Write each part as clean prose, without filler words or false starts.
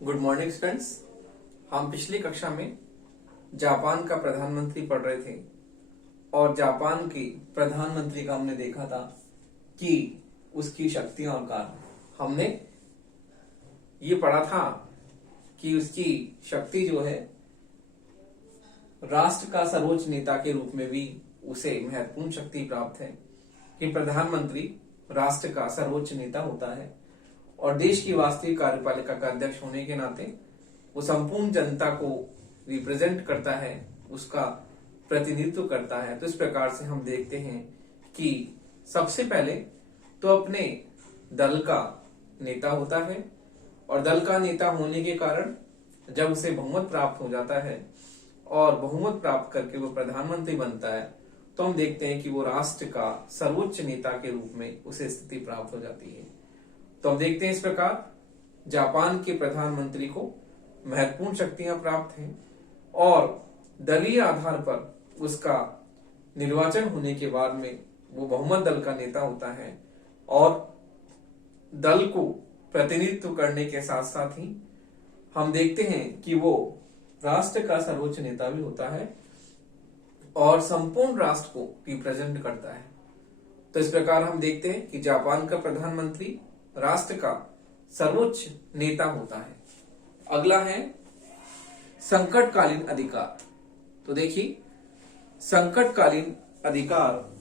Good morning students. हम पिछली कक्षा में जापान का प्रधानमंत्री पढ़ रहे थे और जापान के प्रधानमंत्री का हमने देखा था कि उसकी शक्तियों और कारण हमने ये पढ़ा था कि उसकी शक्ति जो है राष्ट्र का सर्वोच्च नेता के रूप में भी उसे महत्वपूर्ण शक्ति प्राप्त है कि प्रधानमंत्री राष्ट्र का सर्वोच्च नेता होता है और देश की वास्तविक कार्यपालिका का अध्यक्ष होने के नाते वो संपूर्ण जनता को रिप्रेजेंट करता है, उसका प्रतिनिधित्व करता है। तो इस प्रकार से हम देखते हैं कि सबसे पहले तो अपने दल का नेता होता है और दल का नेता होने के कारण जब उसे बहुमत प्राप्त हो जाता है और बहुमत प्राप्त करके वो प्रधानमंत्री बनता है तो हम देखते हैं कि वो राष्ट्र का सर्वोच्च नेता के रूप में उसे स्थिति प्राप्त हो जाती है। तो हम देखते हैं इस प्रकार जापान के प्रधानमंत्री को महत्वपूर्ण शक्तियां प्राप्त हैं और दलीय आधार पर उसका निर्वाचन होने के बाद में वो बहुमत दल का नेता होता है और दल को प्रतिनिधित्व करने के साथ साथ ही हम देखते हैं कि वो राष्ट्र का सर्वोच्च नेता भी होता है और संपूर्ण राष्ट्र को रिप्रेजेंट करता है। तो इस प्रकार हम देखते हैं कि जापान का प्रधानमंत्री राष्ट्र का सर्वोच्च नेता होता है। अगला है संकटकालीन अधिकार। तो देखिए संकटकालीन अधिकार,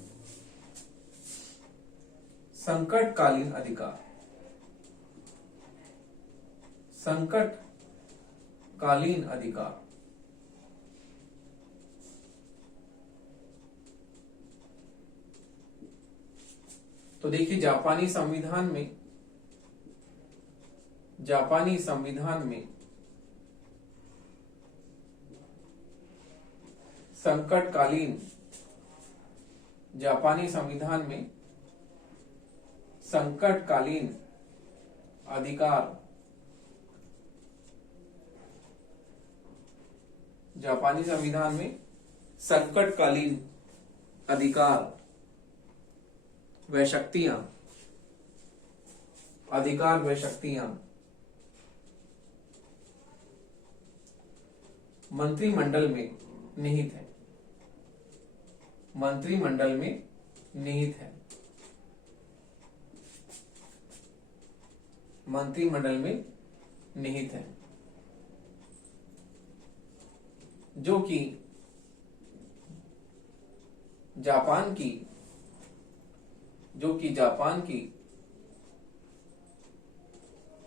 संकटकालीन अधिकार, संकटकालीन अधिकार तो देखिए जापानी संविधान में संकटकालीन, जापानी संविधान में संकटकालीन अधिकार, जापानी संविधान में संकटकालीन अधिकार व शक्तियां, अधिकार व शक्तियां मंत्रिमंडल में निहित है, मंत्रिमंडल में निहित है, मंत्रिमंडल में निहित है, जो कि जापान की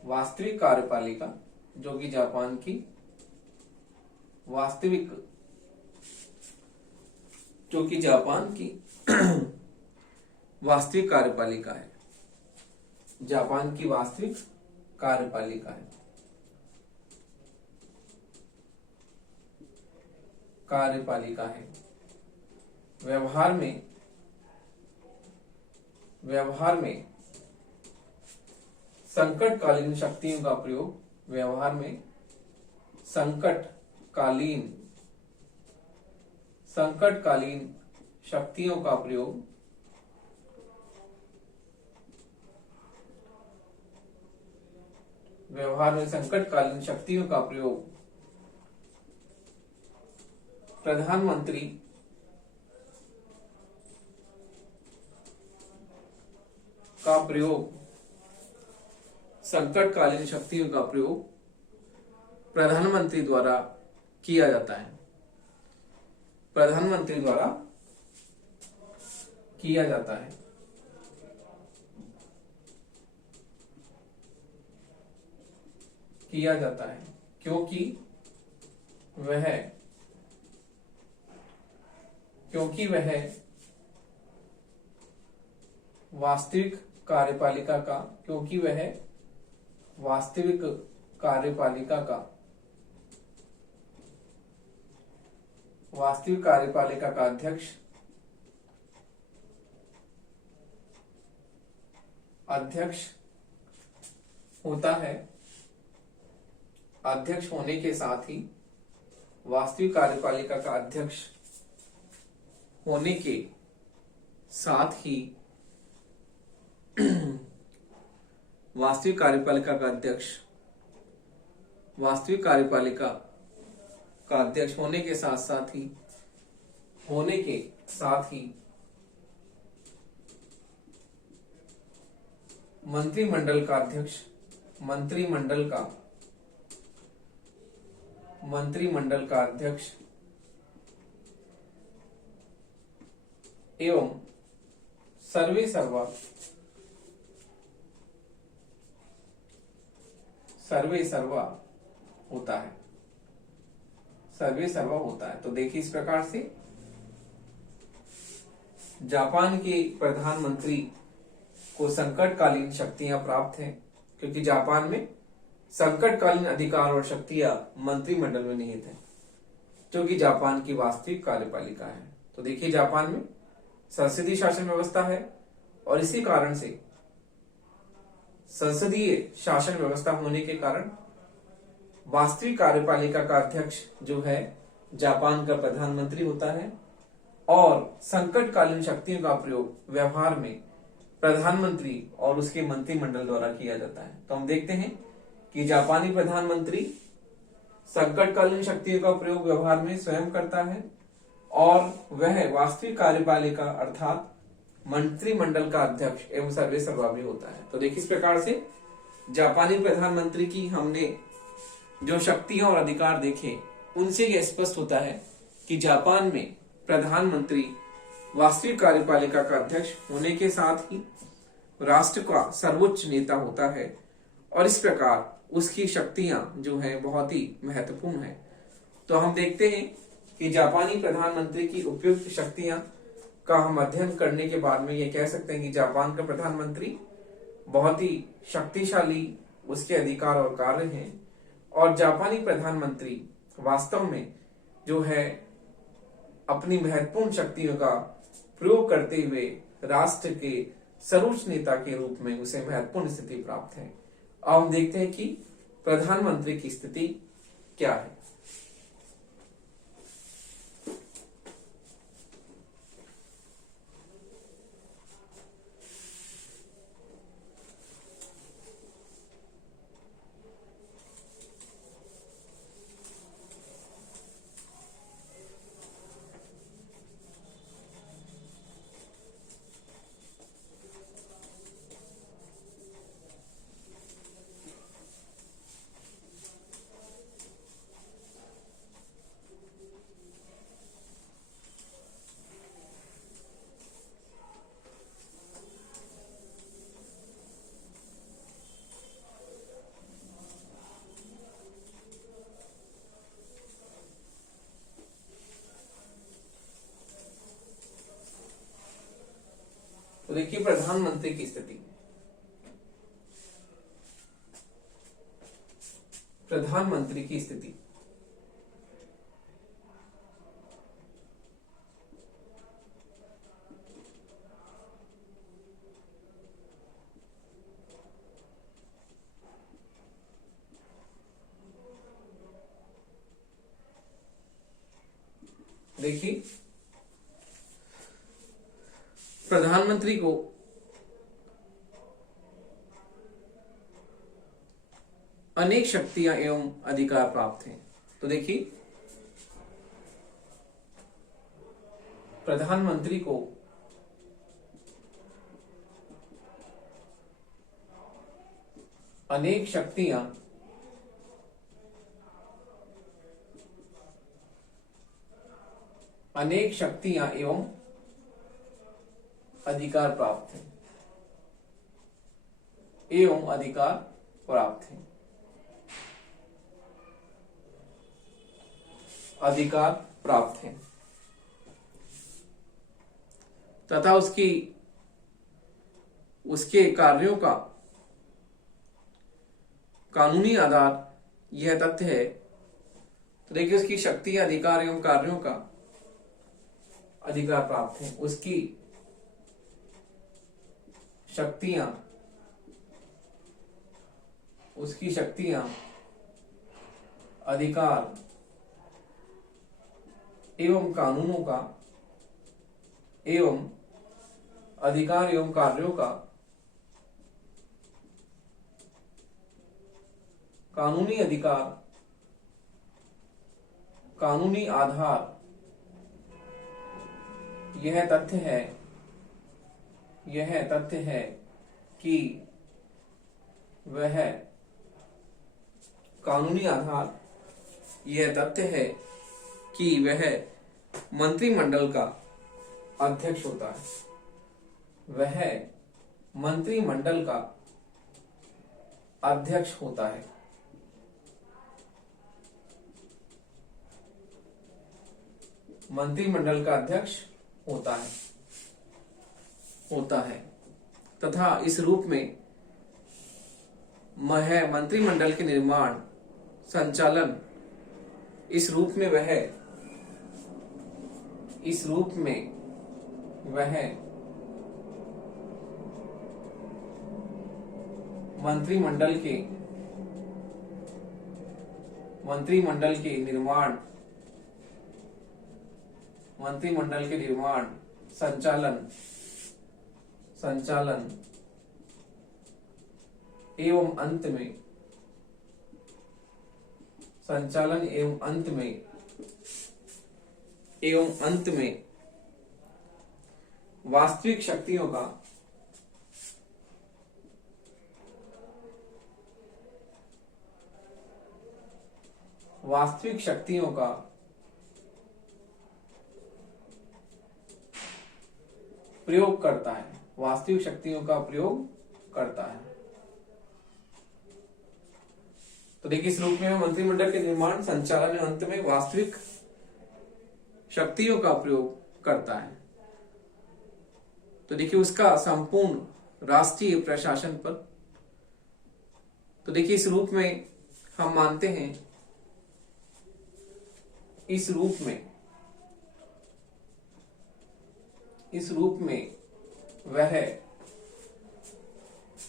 वास्तविक कार्यपालिका, जो कि जापान की वास्तविक, जो कि जापान की वास्तविक कार्यपालिका है, जापान की वास्तविक कार्यपालिका है, कार्यपालिका है। व्यवहार में संकटकालीन शक्तियों का प्रयोग, व्यवहार में संकटकालीन शक्तियों का प्रयोग व्यवहार में संकटकालीन शक्तियों का प्रयोग प्रधानमंत्री का प्रयोग, संकटकालीन शक्तियों का प्रयोग प्रधानमंत्री द्वारा किया जाता है, प्रधानमंत्री द्वारा किया जाता है। किया जाता है क्योंकि वह वास्तविक कार्यपालिका का, क्योंकि वह वास्तविक कार्यपालिका का, वास्तविक कार्यपालिका का अध्यक्ष होता है। अध्यक्ष होने के साथ ही वास्तविक कार्यपालिका का अध्यक्ष होने के साथ ही वास्तविक कार्यपालिका का अध्यक्ष वास्तविक कार्यपालिका का अध्यक्ष होने के साथ ही मंत्रिमंडल का अध्यक्ष मंत्रिमंडल का अध्यक्ष एवं सर्वे सर्वा होता है। तो देखिए, इस प्रकार से जापान के प्रधानमंत्री को संकटकालीन शक्तियां प्राप्त हैं, क्योंकि जापान में संकटकालीन अधिकार और शक्तियां मंत्रिमंडल में निहित है, जो कि जापान की वास्तविक कार्यपालिका है। तो देखिए, जापान में संसदीय शासन व्यवस्था है और इसी कारण से संसदीय शासन व्यवस्था होने के कारण वास्तविक कार्यपालिका का अध्यक्ष जो है जापान का प्रधानमंत्री होता है और संकटकालीन शक्तियों का प्रयोग व्यवहार में प्रधानमंत्री और उसके मंत्रिमंडल द्वारा किया जाता है। तो हम देखते हैं कि जापानी प्रधानमंत्री संकटकालीन शक्तियों का प्रयोग व्यवहार में स्वयं करता है और वह वास्तविक कार्यपालिका अर्थात मंत्रिमंडल का अध्यक्ष एवं सर्वे सर्वा भी होता है। तो देखिए, इस प्रकार से जापानी प्रधानमंत्री की हमने जो शक्तियां और अधिकार देखे, उनसे यह स्पष्ट होता है कि जापान में प्रधानमंत्री वास्तविक कार्यपालिका का अध्यक्ष होने के साथ ही राष्ट्र का सर्वोच्च नेता होता है और इस प्रकार उसकी शक्तियां जो है बहुत ही महत्वपूर्ण है। तो हम देखते हैं कि जापानी प्रधानमंत्री की उपयुक्त शक्तियां का हम अध्ययन करने के बाद में ये कह सकते हैं कि जापान का प्रधानमंत्री बहुत ही शक्तिशाली उसके अधिकार और कार्य हैं और जापानी प्रधानमंत्री वास्तव में जो है अपनी महत्वपूर्ण शक्तियों का प्रयोग करते हुए राष्ट्र के सर्वोच्च नेता के रूप में उसे महत्वपूर्ण स्थिति प्राप्त है। अब हम देखते हैं कि प्रधानमंत्री की स्थिति क्या है। तो देखिए, प्रधानमंत्री की स्थिति। प्रधानमंत्री की स्थिति देखिए, प्रधानमंत्री को अनेक शक्तियां एवं अधिकार प्राप्त हैं। तो देखिए, प्रधानमंत्री को अनेक शक्तियां एवं अधिकार प्राप्त है अधिकार प्राप्त है तथा उसके कार्यों का कानूनी आधार यह तथ्य है। तो देखिए, उसकी शक्ति, अधिकार एवं कार्यों का अधिकार प्राप्त है। उसकी शक्तियां अधिकार एवं कानूनों का एवं अधिकार एवं कार्यों का कानूनी अधिकार कानूनी आधार यह तथ्य है कि वह कानूनी आधार यह तथ्य है कि वह मंत्रिमंडल का अध्यक्ष होता है। वह मंत्रिमंडल का अध्यक्ष होता है। मंत्रिमंडल का अध्यक्ष होता है तथा इस रूप में मंत्रिमंडल के निर्माण संचालन इस रूप में वह मंत्रिमंडल के निर्माण संचालन एवं अंत में वास्तविक शक्तियों का प्रयोग करता है। वास्तविक शक्तियों का प्रयोग करता है। तो देखिए इस रूप में मंत्रिमंडल के निर्माण संचालन में अंत में वास्तविक शक्तियों का प्रयोग करता है। तो देखिए उसका संपूर्ण राष्ट्रीय प्रशासन पर, तो देखिए इस रूप में हम मानते हैं, इस रूप में वह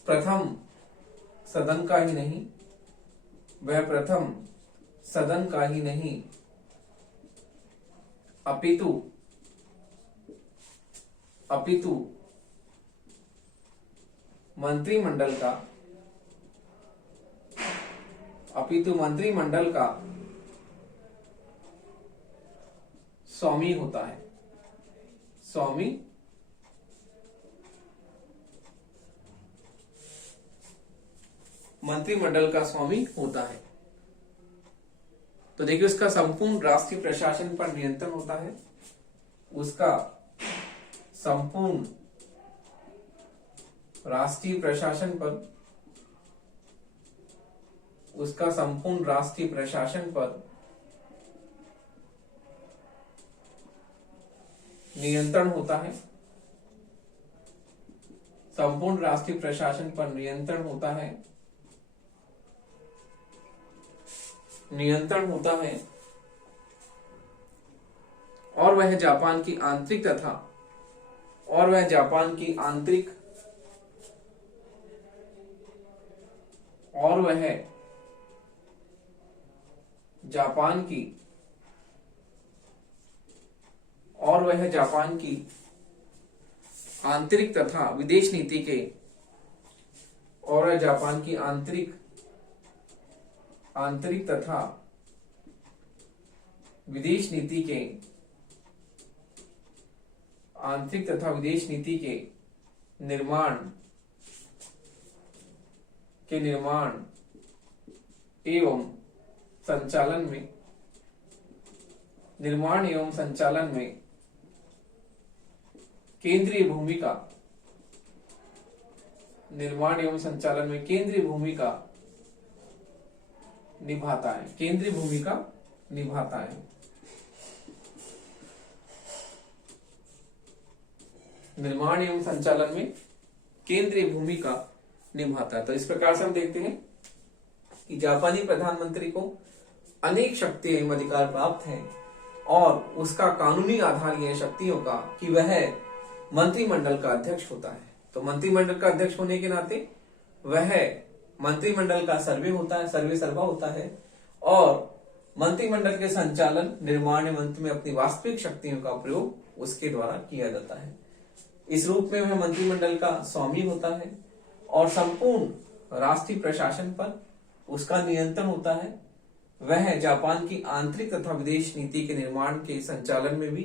प्रथम सदन का ही नहीं अपितु मंत्रिमंडल का स्वामी होता है। मंत्रिमंडल का स्वामी होता है। तो देखिए उसका संपूर्ण राष्ट्रीय प्रशासन पर नियंत्रण होता है। उसका संपूर्ण राष्ट्रीय प्रशासन पर नियंत्रण होता है। संपूर्ण राष्ट्रीय प्रशासन पर नियंत्रण होता है और वह जापान की आंतरिक तथा विदेश नीति के निर्माण एवं संचालन में केंद्रीय भूमिका निभाता है। निर्माण एवं संचालन में केंद्रीय भूमिका निभाता है। तो इस प्रकार से हम देखते हैं कि जापानी प्रधानमंत्री को अनेक शक्ति एवं अधिकार प्राप्त हैं और उसका कानूनी आधार यह शक्तियों का कि वह मंत्रिमंडल का अध्यक्ष होता है। तो मंत्रिमंडल का अध्यक्ष होने के नाते वह मंत्रिमंडल का सर्वे सर्वा होता है और मंत्रिमंडल के संचालन निर्माण एवं अंत में अपनी वास्तविक शक्तियों का प्रयोग उसके द्वारा किया जाता है। इस रूप में वह मंत्रिमंडल का स्वामी होता है और संपूर्ण राष्ट्रीय प्रशासन पर उसका नियंत्रण होता है वह जापान की आंतरिक तथा विदेश नीति के निर्माण के संचालन में भी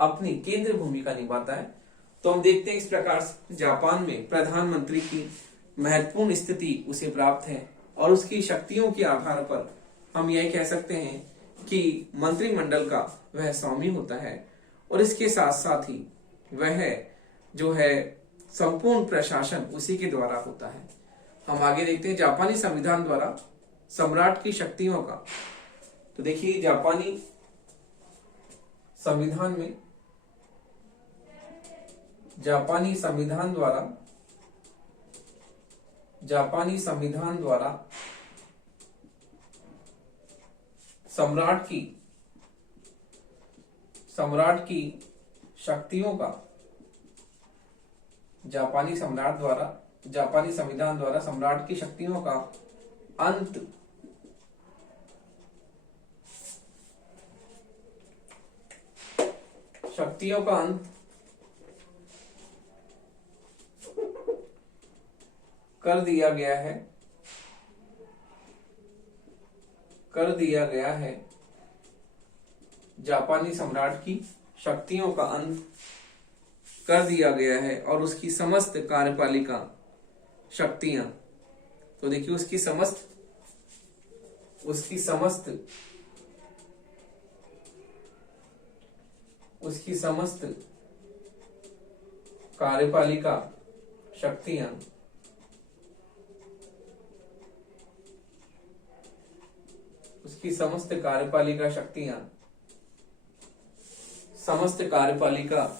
अपनी केंद्रीय भूमिका निभाता है। तो हम देखते हैं इस प्रकार से जापान में प्रधानमंत्री की महत्वपूर्ण स्थिति उसे प्राप्त है और उसकी शक्तियों के आधार पर हम यह कह सकते हैं कि मंत्रिमंडल का वह स्वामी होता है और इसके साथ साथ ही वह जो है संपूर्ण प्रशासन उसी के द्वारा होता है। हम आगे देखते हैं जापानी संविधान द्वारा सम्राट की शक्तियों का। तो देखिए जापानी संविधान में जापानी संविधान द्वारा सम्राट की शक्तियों का जापानी संविधान द्वारा सम्राट की शक्तियों का अंत कर दिया गया है। जापानी सम्राट की शक्तियों का अंत कर दिया गया है और उसकी समस्त कार्यपालिका शक्तियां, तो देखिए उसकी समस्त कार्यपालिका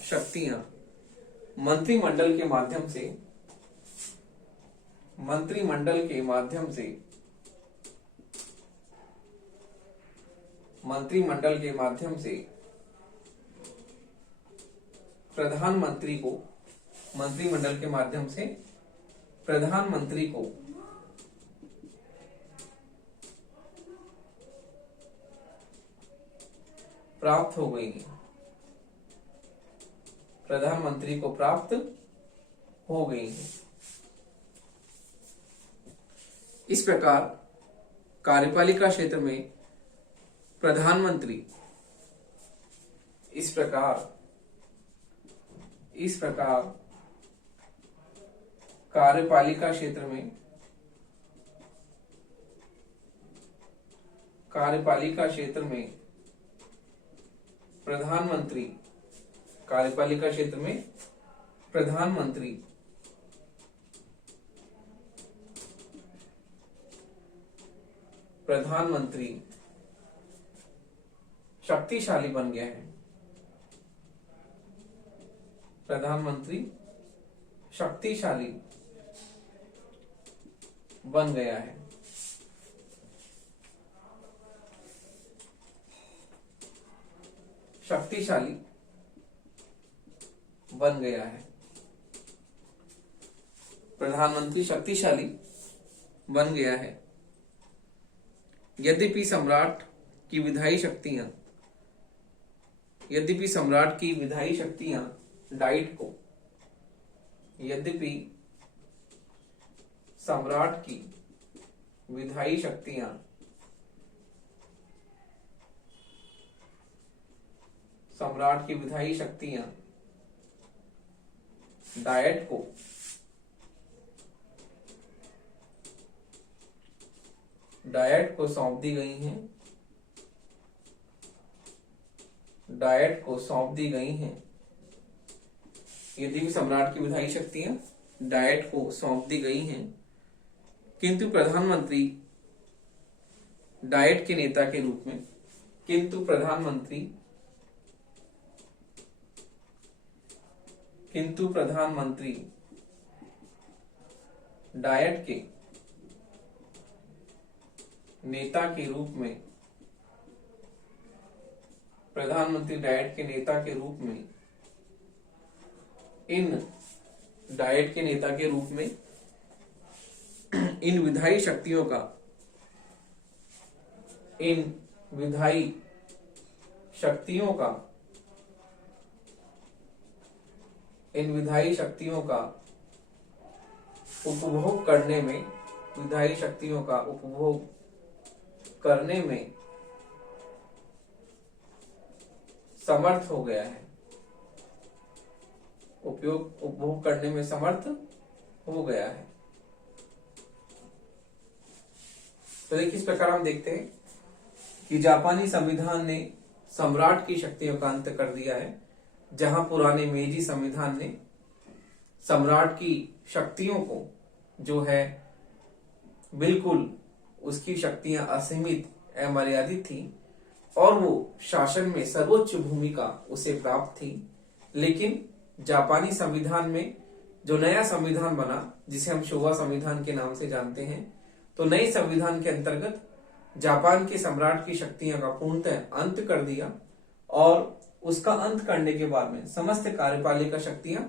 शक्तियां मंत्रिमंडल के माध्यम से प्रधानमंत्री को प्राप्त हो गई है। इस प्रकार कार्यपालिका क्षेत्र में प्रधानमंत्री इस प्रकार कार्यपालिका क्षेत्र में प्रधानमंत्री शक्तिशाली बन गया है। प्रधानमंत्री शक्तिशाली बन गया है। प्रधानमंत्री शक्तिशाली बन गया है। यद्यपि सम्राट की विधायी शक्तियां डाइट को डायट को सौंप दी गई हैं। यदि भी सम्राट की विधायी शक्तियां डायट को सौंप दी गई हैं, किंतु प्रधानमंत्री डायट के नेता के रूप में डायट के नेता के रूप में इन विधायी शक्तियों का उपभोग करने में समर्थ हो गया है, उपभोग करने में समर्थ हो गया है। तो देखिए, इस प्रकार हम देखते हैं कि जापानी संविधान ने सम्राट की शक्तियों का अंत कर दिया है। जहां पुराने मेजी संविधान ने सम्राट की शक्तियों को जो है बिल्कुल उसकी शक्तियां असीमित अमर्यादित थी और वो शासन में सर्वोच्च भूमिका उसे प्राप्त थी। लेकिन जापानी संविधान में जो नया संविधान बना, जिसे हम शोवा संविधान के नाम से जानते हैं, तो नए संविधान के अंतर्गत जापान के सम्राट की शक्तियां का पूर्णतः अंत कर दिया और उसका अंत करने के बाद में समस्त कार्यपालिका शक्तियां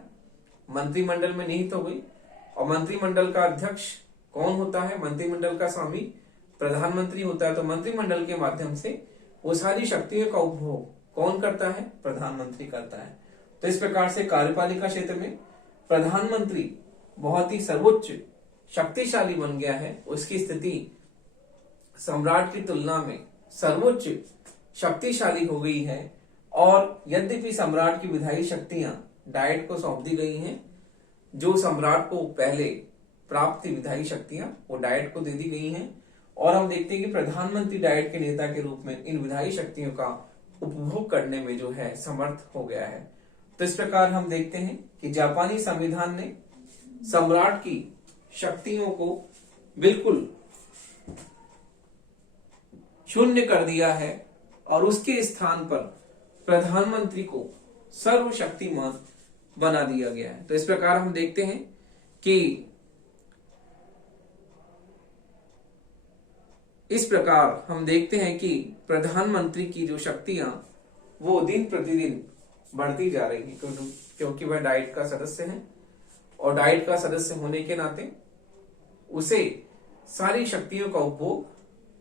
मंत्रिमंडल में निहित हो गई। और मंत्रिमंडल का अध्यक्ष कौन होता है? मंत्रिमंडल का स्वामी प्रधानमंत्री होता है। तो मंत्रिमंडल के माध्यम से वो सारी शक्तियों का उपभोग कौन करता है? प्रधानमंत्री करता है। तो इस प्रकार से कार्यपालिका क्षेत्र में प्रधानमंत्री बहुत ही सर्वोच्च शक्तिशाली बन गया है। उसकी स्थिति सम्राट की तुलना में सर्वोच्च शक्तिशाली हो गई है। और यद्यपि सम्राट की विधायी शक्तियां डाइट को सौंप दी गई हैं, जो सम्राट को पहले प्राप्त थी विधायी शक्तियां वो डाइट को दे दी गई हैं। और हम देखते हैं कि प्रधानमंत्री डाइट के नेता के रूप में इन विधायी शक्तियों का उपभोग करने में जो है समर्थ हो गया है। तो इस प्रकार हम देखते हैं कि जापानी संविधान ने सम्राट की शक्तियों को बिल्कुल शून्य कर दिया है और उसके स्थान पर प्रधानमंत्री को सर्वशक्तिमान बना दिया गया है। तो इस प्रकार हम देखते हैं कि प्रधानमंत्री की जो शक्तियां वो दिन प्रतिदिन बढ़ती जा रही है, क्योंकि वह डाइट का सदस्य है और डाइट का सदस्य होने के नाते उसे सारी शक्तियों का उपभोग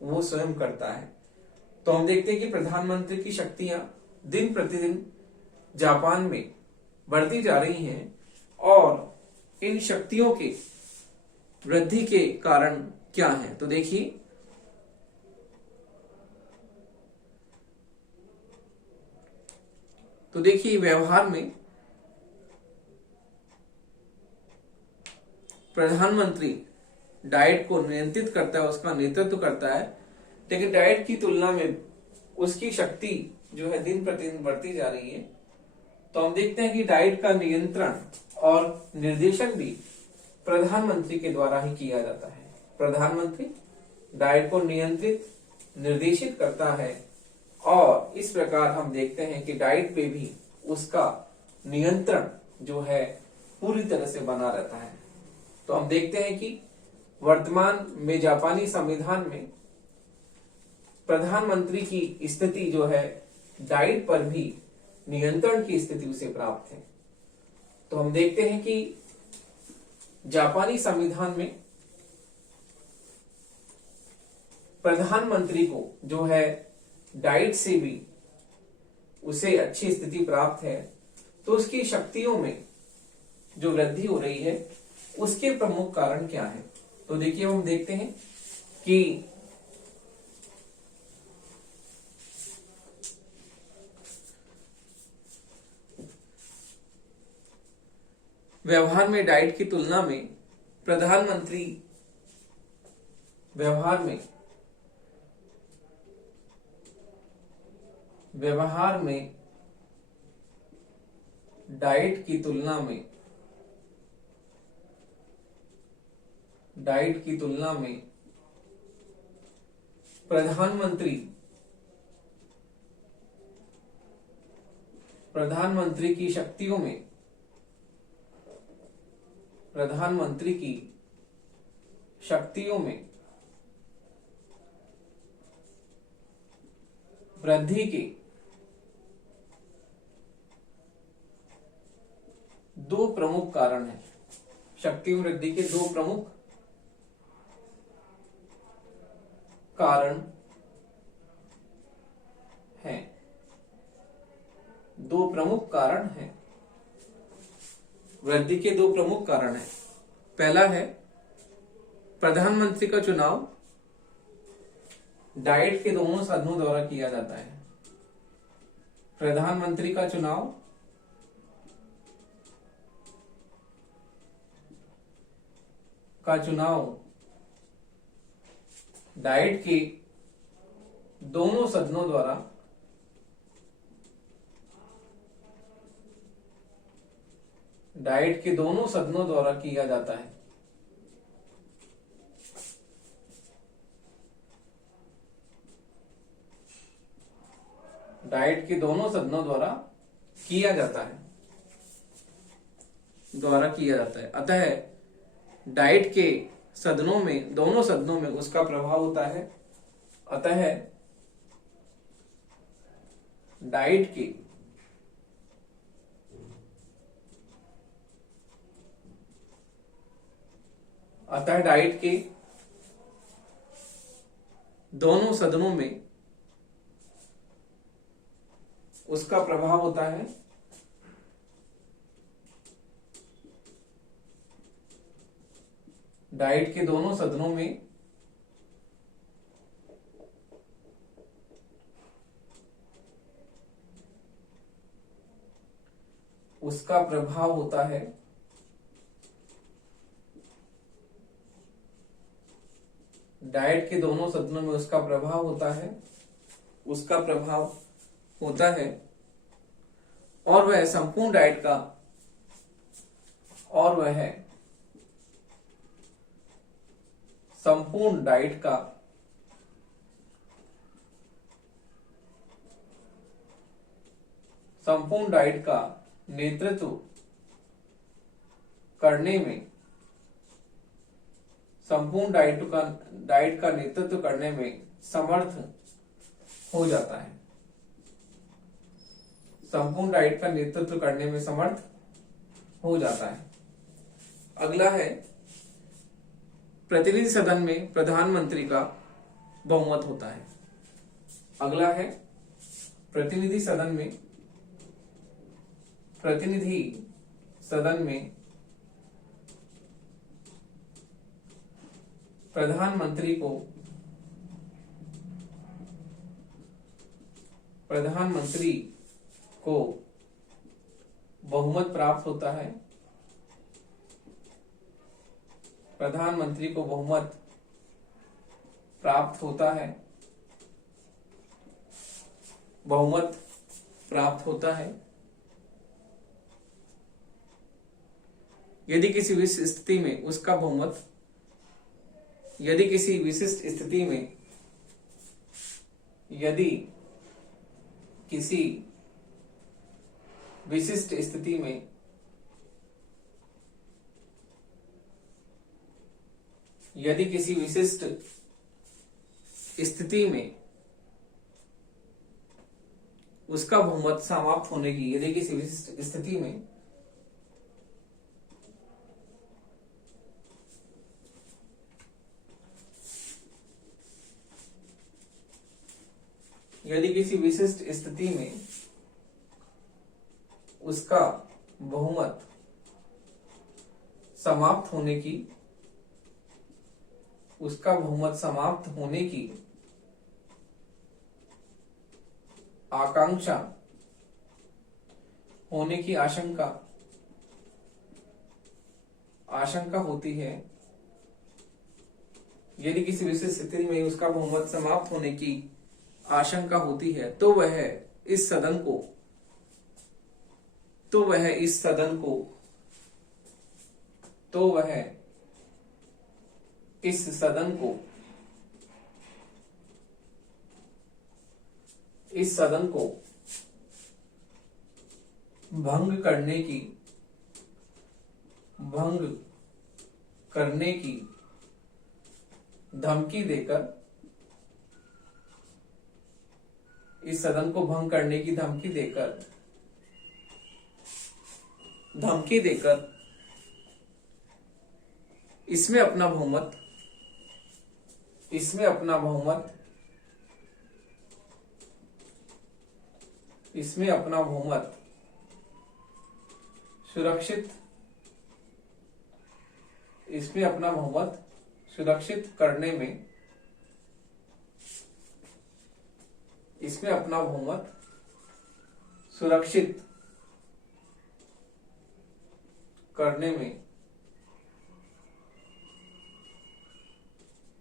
वो स्वयं करता है। तो हम देखते हैं कि प्रधानमंत्री की शक्तियां दिन प्रतिदिन जापान में बढ़ती जा रही हैं और इन शक्तियों के वृद्धि के कारण क्या है? तो देखिए, व्यवहार में प्रधानमंत्री डाइट को नियंत्रित करता है, उसका नेतृत्व करता है, लेकिन डाइट की तुलना में उसकी शक्ति जो है दिन प्रतिदिन बढ़ती जा रही है। तो हम देखते हैं कि डाइट का नियंत्रण और निर्देशन भी प्रधानमंत्री के द्वारा ही किया जाता है। प्रधानमंत्री डाइट को नियंत्रित निर्देशित करता है और इस प्रकार हम देखते हैं कि डाइट पे भी उसका नियंत्रण जो है पूरी तरह से बना रहता है। तो हम देखते हैं कि वर्तमान में जापानी संविधान में प्रधानमंत्री की स्थिति जो है डाइट पर भी नियंत्रण की स्थिति उसे प्राप्त है। तो हम देखते हैं कि जापानी संविधान में प्रधानमंत्री को जो है डाइट से भी उसे अच्छी स्थिति प्राप्त है। तो उसकी शक्तियों में जो वृद्धि हो रही है उसके प्रमुख कारण क्या है? तो देखिए, हम देखते हैं कि व्यवहार में डाइट की तुलना में प्रधानमंत्री व्यवहार में डाइट की तुलना में प्रधानमंत्री की शक्तियों में वृद्धि के दो प्रमुख कारण हैं। शक्ति वृद्धि के दो प्रमुख कारण हैं। वृद्धि के दो प्रमुख कारण हैं। पहला है प्रधानमंत्री का चुनाव डाइट के दोनों सदनों द्वारा किया जाता है। प्रधानमंत्री का चुनाव डाइट के दोनों सदनों द्वारा किया जाता है। डाइट के दोनों सदनों द्वारा किया जाता है। अतः डाइट के दोनों सदनों में उसका प्रभाव होता है। अतः डाइट के दोनों सदनों में उसका प्रभाव होता है। डाइट के दोनों सदनों में उसका प्रभाव होता है। डाइट के दोनों सदनों में उसका प्रभाव होता है। और वह संपूर्ण डाइट का नेतृत्व करने में समर्थ हो जाता है। अगला है, प्रतिनिधि सदन में प्रधानमंत्री का बहुमत होता है। प्रतिनिधि सदन में प्रधानमंत्री को बहुमत प्राप्त होता है। बहुमत प्राप्त होता है। यदि किसी विशिष्ट स्थिति में उसका बहुमत समाप्त होने की किसी विशिष्ट स्थिति में उसका बहुमत समाप्त होने की आकांक्षा आशंका होती है। यदि किसी विशेष स्थिति में उसका बहुमत समाप्त होने की आशंका होती है तो वह इस सदन को भंग करने की धमकी देकर इसमें अपना बहुमत सुरक्षित करने में इसमें अपना बहुमत सुरक्षित करने में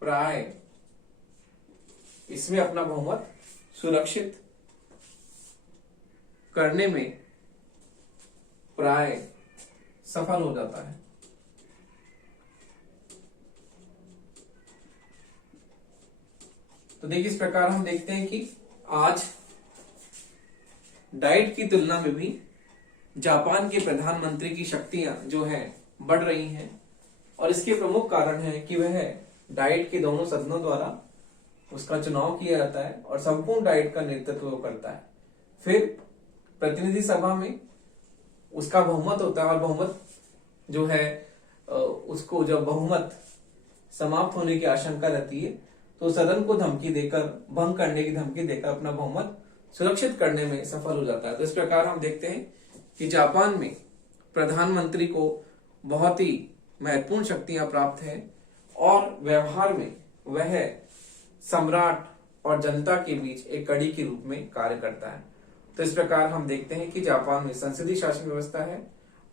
प्राय इसमें अपना बहुमत सुरक्षित करने में प्राय सफल हो जाता है। तो देखिए, इस प्रकार हम देखते हैं कि आज डाइट की तुलना में भी जापान के प्रधानमंत्री की शक्तियां जो है बढ़ रही हैं, और इसके प्रमुख कारण है कि वह डाइट के दोनों सदनों द्वारा उसका चुनाव किया जाता है और संपूर्ण डाइट का नेतृत्व वो करता है। फिर प्रतिनिधि सभा में उसका बहुमत होता है, और बहुमत जो है उसको जब बहुमत समाप्त होने की आशंका रहती है तो सदन को धमकी देकर, भंग करने की धमकी देकर अपना बहुमत सुरक्षित करने में सफल हो जाता है। तो इस प्रकार हम देखते हैं कि जापान में प्रधानमंत्री को बहुत ही महत्वपूर्ण शक्तियां प्राप्त हैं और व्यवहार में वह सम्राट और जनता के बीच एक कड़ी के रूप में कार्य करता है। तो इस प्रकार हम देखते हैं कि जापान में संसदीय शासन व्यवस्था है,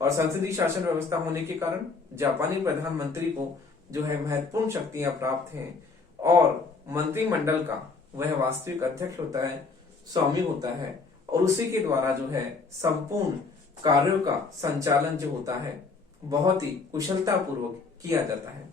और संसदीय शासन व्यवस्था होने के कारण जापानी प्रधानमंत्री को जो है महत्वपूर्ण शक्तियां प्राप्त हैं, और मंत्रिमंडल का वह वास्तविक अध्यक्ष होता है, स्वामी होता है, और उसी के द्वारा जो है संपूर्ण कार्यों का संचालन जो होता है बहुत ही कुशलता पूर्वक किया जाता है।